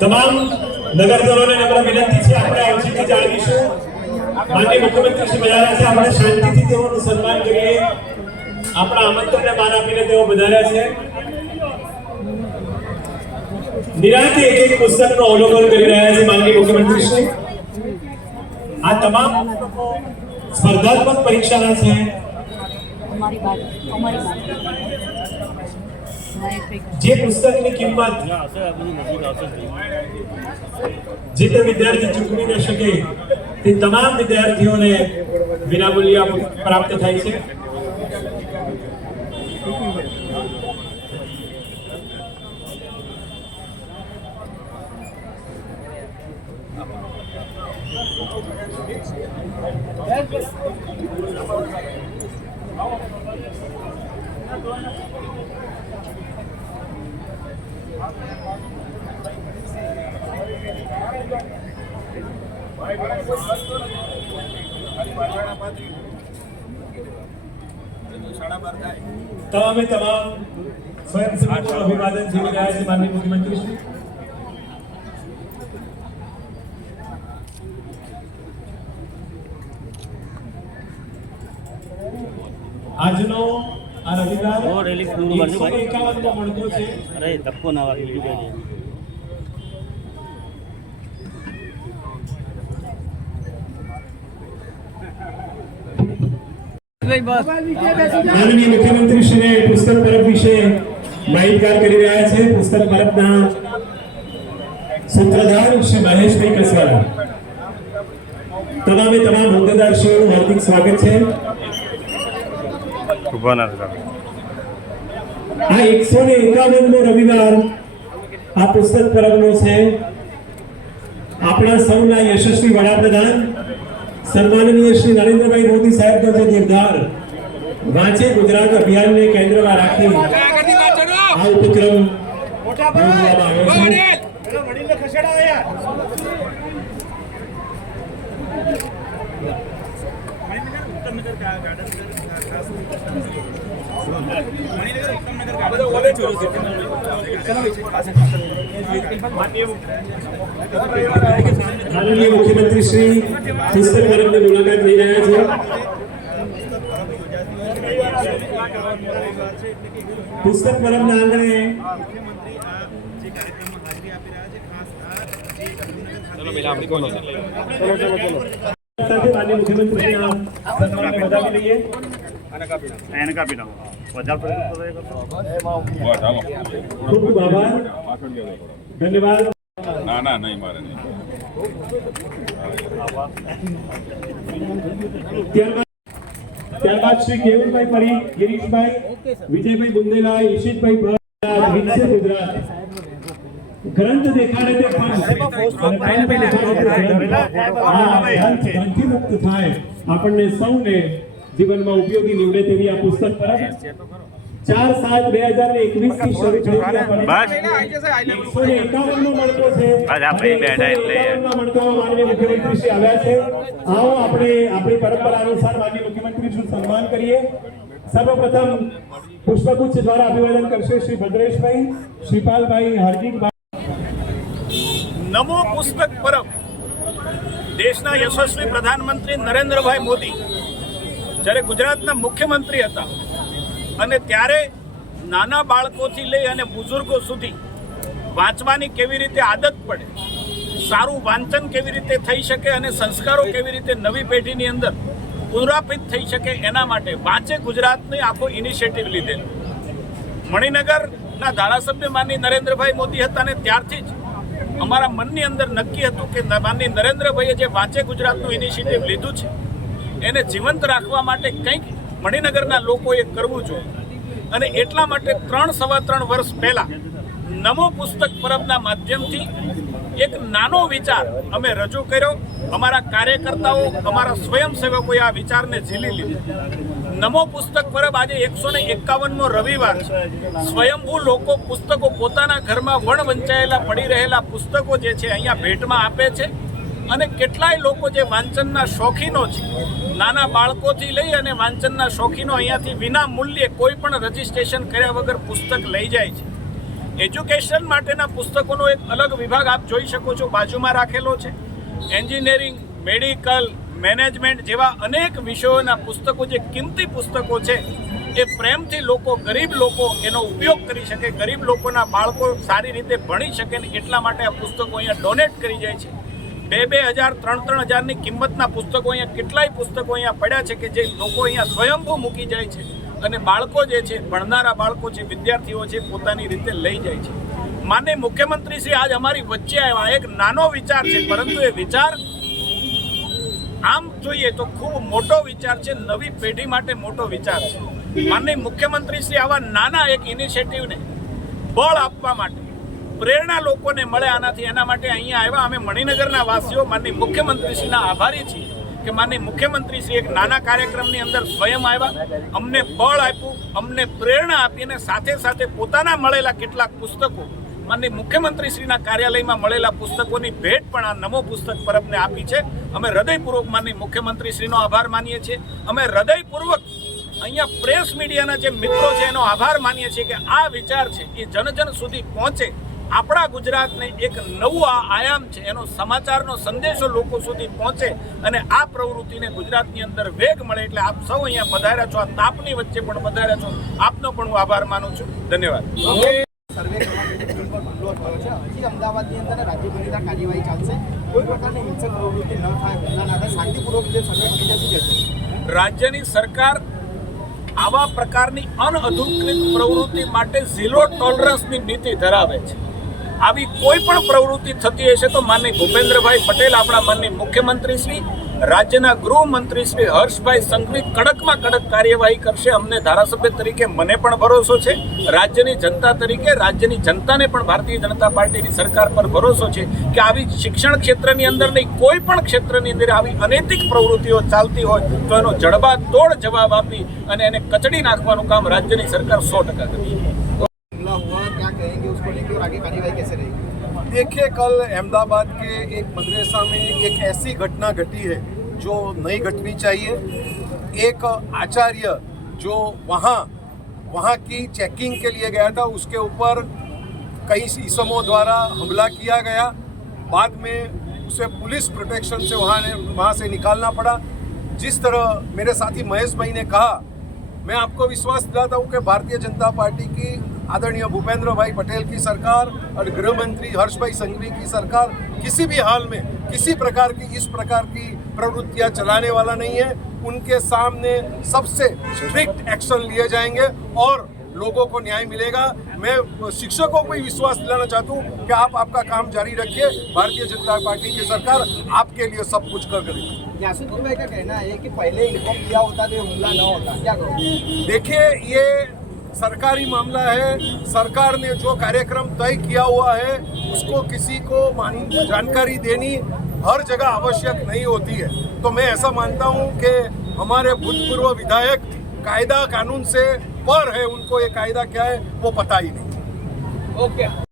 તમામ નગરજનોને નમ્ર વિનંતી છે, આપણે આવતીથી જાળવીશું માનનીય મુખ્યમંત્રી શ્રી બજારા છે, આપણે શાંતિથી તેઓનું સન્માન કરીએ. આપણા આમંત્રણને માન આપીને તેઓ બજાર્યા છે. નિરાંતે એક એક પુસ્તકનું અવલોકન કરી રહ્યા છે માનનીય મુખ્યમંત્રી શ્રી. આ તમામ સ્પર્ધાત્મક પરીક્ષાના છે. જે પુસ્તકની કિંમત જે તે વિદ્યાર્થી ચૂકવી ન શકે તે તમામ વિદ્યાર્થીઓને વિનામૂલ્ય પ્રાપ્ત થાય છે. તમામે તમામ સ્વયંસેવકોનું અભિવાદન ઝીલી રહ્યા છે માનનીય મુખ્યમંત્રી શ્રી આજનો આ રવિવાર ઓ, રેલી ખુલ્લું બાજુ ભાઈ. 151 મો મણકો છે. અરે ધક્કો ના વાગે બીજું કઈ માનનીય મુખ્યમંત્રી શ્રી પુસ્તક પરબ વિશે માહિતગાર કરી રહ્યા છે. પુસ્તક પરબના સૂત્રધાર શ્રી મહેશભાઈ કસવાલા તમામે તમામ હોદ્દેદારશ્રીઓનું હાર્દિક સ્વાગત છે. ઊભા ના આ એકસો ને એકાવનમો રવિવાર આ પુસ્તક પરબનો છે આપણા સૌના યશસ્વી વડાપ્રધાન સન્માનનીય શ્રી નરેન્દ્રભાઈ મોદી સાહેબનો જે નિર્ધાર વાંચે ગુજરાત અભિયાનને કેન્દ્રમાં રાખી આ ઉપક્રમ યોજવામાં આવ્યો છે માનનીય મુખ્યમંત્રી શ્રી પુસ્તક પરબની મુલાકાત લઈ રહ્યા છે પુસ્તક પરબના આંગણે સાથે માનનીય મુખ્યમંત્રીના સન્માનને વધાવી લઈએ એને કાપી નાખો વધારે પડતું તો એ કરતો. ખૂબ ખૂબ આભાર ધન્યવાદ ના ના નહીં મારે નહીં ત્યારબાદ ત્યારબાદ શ્રી કેવુરભાઈ પરી ગિરીશભાઈ વિજયભાઈ બુંદેલા ઈશિતભાઈ ભટ્ટ વિકસે ગુજરાત ગ્રંથ દેખાડે તે પંથ અને પંથ દેખાડે તે ગ્રંથ. આ ગ્રંથ ગ્રંથિમુક્ત થાય આપણને સૌને જીવનમાં ઉપયોગી નીવડે તેવી આ પુસ્તક પર ચાર સાત બે હજાર ને એકવીસથી શરૂ થઈ ને મણકો છે. માનનીય મુખ્યમંત્રી શ્રી આવ્યા છે. આવો આપણે આપણી પરંપરા અનુસાર માનનીય મુખ્યમંત્રી શ્રી સન્માન કરીએ. સર્વપ્રથમ પુષ્પગુચ્છ દ્વારા અભિવાદન કરશે શ્રી ભદ્રેશભાઈ શ્રીપાલભાઈ હાર્દિકભાઈ. નમો પુસ્તક પરબ દેશના યશસ્વી પ્રધાનમંત્રી નરેન્દ્રભાઈ મોદી જ્યારે ગુજરાતના મુખ્યમંત્રી હતા અને ત્યારે નાના બાળકોથી લઈ અને બુઝુર્ગો સુધી વાંચવાની કેવી રીતે આદત પડે, સારું વાંચન કેવી રીતે થઈ શકે અને સંસ્કારો કેવી રીતે નવી પેઢીની અંદર પુનરાપિત થઈ શકે એના માટે વાંચે ગુજરાતની આખો ઇનિશિયેટિવ લીધેલો. મણિનગરના ધારાસભ્ય માની નરેન્દ્રભાઈ મોદી હતા અને ત્યારથી જ અમારા મનની અંદર નક્કી હતું કે માનની નરેન્દ્રભાઈએ જે વાંચે ગુજરાતનું ઇનિશિયેટિવ લીધું છે, એને જીવંત રાખવા માટે કંઈક મણિનગરના લોકોએ કરવું જોઈએ. અને એટલા માટે ત્રણ સવા ત્રણ વર્ષ પહેલાં નમો પુસ્તક પરબના માધ્યમથી એક નાનો વિચાર અમે રજૂ કર્યો. અમારા કાર્યકર્તાઓ, અમારા સ્વયંસેવકોએ આ વિચારને ઝીલી લીધો. નમો પુસ્તક પરબ આજે એકસો ને એકાવનમો રવિવાર સ્વયંભૂ લોકો પુસ્તકો પોતાના ઘરમાં વણ વંચાયેલા, પડી રહેલા પુસ્તકો જે છે અહીંયા ભેટમાં આપે છે. અને કેટલાય લોકો જે વાંચનના શોખીનો છે, નાના બાળકોથી લઈ અને વાંચનના શોખીનો અહીંયાથી વિના મૂલ્યે કોઈ પણ રજીસ્ટ્રેશન કર્યા વગર પુસ્તક લઈ જાય છે. એજ્યુકેશન માટેના પુસ્તકોનો એક અલગ વિભાગ આપ જોઈ શકો છો, બાજુમાં રાખેલો છે. એન્જિનિયરિંગ, મેડિકલ મેનેજમેન્ટ જેવા અનેક વિષયોના પુસ્તકો, જે કિંમતી પુસ્તકો છે, એ પ્રેમથી લોકો, ગરીબ લોકો એનો ઉપયોગ કરી શકે. ગરીબ લોકોના બાળકો સારી રીતે ભણી શકે ને એટલા માટે આ પુસ્તકો અહીંયા ડોનેટ કરી જાય છે. બે બે હજાર, ત્રણ ત્રણ હજારની કિંમતના પુસ્તકો અહીંયા, કેટલાય પુસ્તકો અહીંયા પડ્યા છે કે જે લોકો અહીંયા સ્વયંભૂ મૂકી જાય છે અને બાળકો જે છે, ભણનારા બાળકો છે, વિદ્યાર્થીઓ છે, પોતાની રીતે લઈ જાય છે. માનનીય મુખ્યમંત્રી શ્રી આજ અમારી વચ્ચે આવ્યા. એક નાનો વિચાર છે, પરંતુ એ વિચાર આમ જોઈએ તો ખૂબ મોટો વિચાર છે, નવી પેઢી માટે મોટો વિચાર છે. માનનીય મુખ્યમંત્રી શ્રી આવા નાના એક ઇનિશિયેટિવને બળ આપવા માટે, પ્રેરણા લોકોને મળે આનાથી, એના માટે અહીંયા આવ્યા. અમે મણિનગરના વાસીઓ, માનનીય મુખ્યમંત્રીશ્રીના આભારી છીએ કે માનની મુખ્યમંત્રી શ્રી એક નાના કાર્યક્રમની અંદર સ્વયં આવ્યા. અમને બળ આપ્યું, અમને પ્રેરણા આપી અને સાથે સાથે પોતાના મળેલા કેટલાક પુસ્તકો માનનીય મુખ્યમંત્રીશ્રીના કાર્યાલયમાં મળેલા પુસ્તકોની ભેટ પણ આ નમો પુસ્તક પરબને આપી છે. અમે હૃદયપૂર્વક માનનીય મુખ્યમંત્રીશ્રીનો આભાર માનીએ છીએ. અમે હૃદયપૂર્વક અહીંયા પ્રેસ મીડિયાના જે મિત્રો છે, એનો આભાર માનીએ છીએ કે આ વિચાર છે એ જન જન સુધી પહોંચે. આપણા ગુજરાતને એક નવું આ આયામ છે, એનો સમાચારનો સંદેશો લોકો સુધી પહોંચે અને આ પ્રવૃત્તિને ગુજરાતની અંદર વેગ મળે એટલે આપ સૌ અહીંયા પધાર્યા છો. આ તાપની વચ્ચે પણ પધાર્યા છો. આપનો પણ હું આભાર માનું છું. ધન્યવાદ. સર્વે હજી અમદાવાદની અંદર રાજ્યભરની કાર્યવાહી ચાલશે. કોઈ પ્રકારની હિંસક પ્રવૃત્તિ ન થાય. હુમલા ના થાય શાંતિપૂર્વક જે સર્વે રાજ્યની સરકાર આવા પ્રકારની અનઅધિકૃત પ્રવૃત્તિ માટે ઝીરો ટોલરન્સની નીતિ ધરાવે છે. આવી કોઈ પણ પ્રવૃત્તિ થતી હશે તો માનની ભૂપેન્દ્રભાઈ પટેલ, આપણા માનની મુખ્યમંત્રી શ્રી, રાજ્યના ગૃહમંત્રી શ્રી હર્ષભાઈ સંઘવી કડકમાં કડક કાર્યવાહી કરશે. અમને ધારાસભ્ય તરીકે મને પણ ભરોસો છે. રાજ્યની જનતા તરીકે રાજ્યની જનતાને પણ ભારતીય જનતા પાર્ટીની સરકાર પર ભરોસો છે કે આવી શિક્ષણ ક્ષેત્રની અંદર નહીં, કોઈ પણ ક્ષેત્રની અંદર આવી અનૈતિક પ્રવૃત્તિઓ ચાલતી હોય તો એનો જડબાતોડ જવાબ આપી અને એને કચડી નાખવાનું કામ રાજ્યની સરકાર સો ટકા કરશે. देखिए, कल अहमदाबाद के एक मदरसा में एक ऐसी घटना घटी है जो नहीं घटनी चाहिए। एक आचार्य जो वहाँ वहाँ की चेकिंग के लिए गया था, उसके ऊपर कई ईसमों द्वारा हमला किया गया। बाद में उसे पुलिस प्रोटेक्शन से वहाँ ने, वहाँ से निकालना पड़ा। जिस तरह मेरे साथी महेश भाई ने कहा, मैं आपको विश्वास दिलाता हूँ कि भारतीय जनता पार्टी की आदरणीय भूपेंद्र भाई पटेल की सरकार और गृह मंत्री हर्ष भाई संघवी की सरकार किसी भी हाल में किसी प्रकार की इस प्रकार की प्रवृत्तियाँ चलाने वाला नहीं है। उनके सामने सबसे स्ट्रिक्ट एक्शन लिए जाएँगे और लोगों को न्याय मिलेगा। मैं शिक्षकों को भी विश्वास दिलाना चाहता हूँ कि आप आपका काम जारी रखिए। भारतीय जनता पार्टी की सरकार आपके लिए सब कुछ कर करेगी यासुद्दीन भाई का कहना है कि पहले इनको किया होता तो हमला न होता? क्या देखिए ये सरकारी मामला है, सरकार ने जो कार्यक्रम तय किया हुआ है, उसको किसी को जानकारी देनी हर जगह आवश्यक नहीं होती है। तो मैं ऐसा मानता हूँ कि हमारे भूतपूर्व विधायक कायदा कानून से पर है, उनको ये कायदा क्या है, वो पता ही नहीं। ओके।